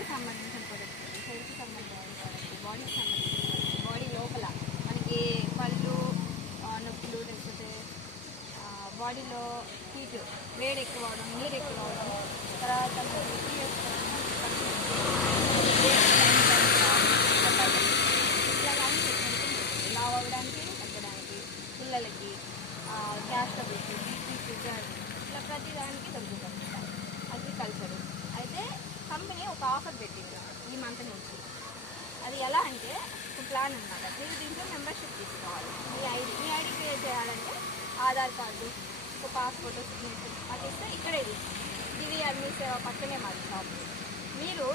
హెల్త్కి సంబంధించిన ప్రొడక్ట్స్, హెల్త్కి సంబంధించిన ప్రొడక్ట్స్, బాడీకి సంబంధించిన బాడీ లోపల మనకి పళ్ళు నొప్పులు, లేకపోతే బాడీలో హీట్ వేడి ఎక్కువ అవడం, నీరు ఎక్కువ అవడం, తర్వాత మనకి ఇలాగ లావ్ అవ్వడానికి, తగ్గడానికి, పిల్లలకి గ్యాస్ ట్రబుల్స్, బీపీ, షుగర్, ఇట్లా ప్రతి దానికి దొరుకుతుంది అగ్రికల్చర్. అయితే కంపెనీ ఒక ఆఫర్ పెట్టింది ఈ మంత్ నుంచి. అది ఎలా అంటే ఒక ప్లాన్ అన్నమాట. మీరు దీంట్లో మెంబర్షిప్ తీసుకోవాలి. మీ ఐడి క్రియేట్ చేయాలంటే ఆధార్ కార్డు, ఒక పాస్పోర్ట్, సిగ్నేచర్ అది ఇస్తే ఇక్కడే తీసుకుంటాం. ఇది అన్ని సేవ పక్కనే మాది షాప్. మీరు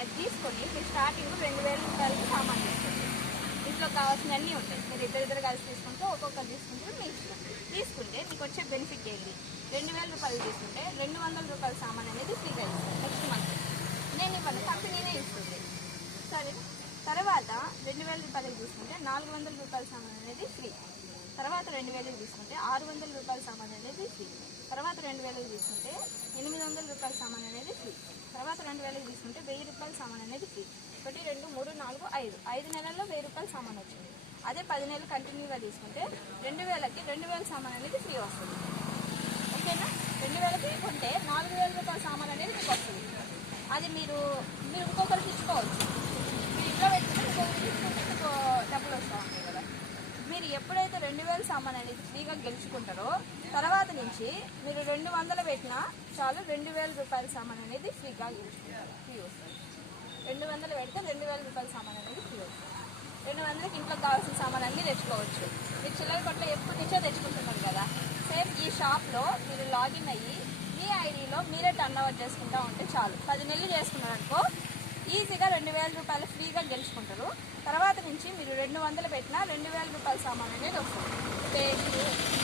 అది తీసుకొని మీరు స్టార్టింగ్ 2000 రూపాయలకి సామాన్ తీసుకోండి. ఇంట్లో కావాల్సినవన్నీ ఉంటాయి. మీరు ఇద్దరు కలిసి తీసుకుంటే ఒక్కొక్కరు తీసుకుంటే మీ ఇష్టం. తీసుకుంటే మీకు వచ్చే బెనిఫిట్ ఏంటి? 2000 రూపాయలు తీసుకుంటే 200 రూపాయల సామాన్ అనేది ఫ్రీగా ఇస్తాను నెక్స్ట్ మంత్. నేను ఇవ్వను, కంపెనీనే ఇస్తుంది. సరే, తర్వాత 2000 రూపాయలకి తీసుకుంటే 400 రూపాయల సామాన్ అనేది ఫ్రీ. తర్వాత 2000 తీసుకుంటే 600 రూపాయల సామాన్ అనేది ఫ్రీ. తర్వాత 2000 తీసుకుంటే 800 రూపాయల సామాన్ అనేది ఫ్రీ. తర్వాత 2000 తీసుకుంటే 1000 రూపాయల సామాన్ అనేది ఫ్రీ. 1 2 3 4 5 నెలల్లో 1000 రూపాయల సామాన్ వచ్చింది. అదే 10 నెలలు కంటిన్యూగా తీసుకుంటే 2000కి 2000 సామాన్ అనేది ఫ్రీ వస్తుంది. ఓకేనా? 2000కి కొంటే 4000 రూపాయల సామాన్ అనేది మీకు వస్తుంది. అది మీరు ఇంకొకరికి ఇచ్చుకోవచ్చు. మీరు ఇంట్లో పెట్టుకుంటే ఇంకొకరికి తీసుకుంటే మీకు డబ్బులు వస్తూ ఉంటాయి కదా. మీరు ఎప్పుడైతే 2000 సామాన్ అనేది ఫ్రీగా గెలుచుకుంటారో తర్వాత నుంచి మీరు 200 పెట్టినా చాలు 2000 రూపాయల సామాన్ అనేది ఫ్రీగా గెలుచుకుంటారు. ఫ్రీ వస్తుంది. 200 పెడితే 2000 రూపాయల సామాన్ అనేది ఫ్రీ వస్తుంది. 200కి ఇంట్లో కావాల్సిన సామాన్ అన్నీ తెచ్చుకోవచ్చు. మీరు చిల్లర కొట్లో ఎప్పటి నుంచో తెచ్చుకుంటున్నారు కదా. సేమ్ ఈ షాప్లో మీరు లాగిన్ అయ్యి మీ ఐడిలో మీరే టర్న్ ఓవర్ చేసుకుంటూ ఉంటే చాలు. 10 నెలలు చేసుకున్నారనుకో ఈజీగా 2000 రూపాయలు ఫ్రీగా గెలుచుకుంటారు. తర్వాత నుంచి మీరు 200 పెట్టినా 2000 రూపాయల సామాన్ అనేది వస్తుంది. పేస్ట్,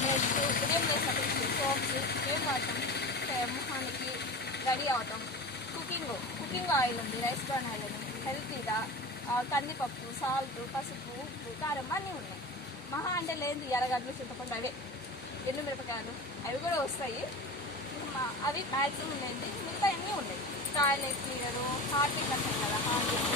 నెక్స్ట్ ఉదయం చేసినప్పుడు సోప్స్, ఏం వాడతాం మొహానికి రెడీ అవుతాం. కుకింగ్ ఆయిల్ ఉంది, రైస్ బ్రాన్ ఆయిల్ ఉంది, హెల్తీగా కందిపప్పు, సాల్ట్, పసుపు, ఉప్పు, కారం అన్నీ ఉన్నాయి. మహా అంటే లేదు ఎర్రగడ్డలు, చింతపండు, అవే ఎండు మిరపకాయలు అవి కూడా వస్తాయి. అవి మ్యాక్సిమం ఉండేది, మిగతా అన్నీ ఉన్నాయి. టాయిలెట్ క్లీనరు, హార్పిక్ అంటారు కదా, హార్పిక్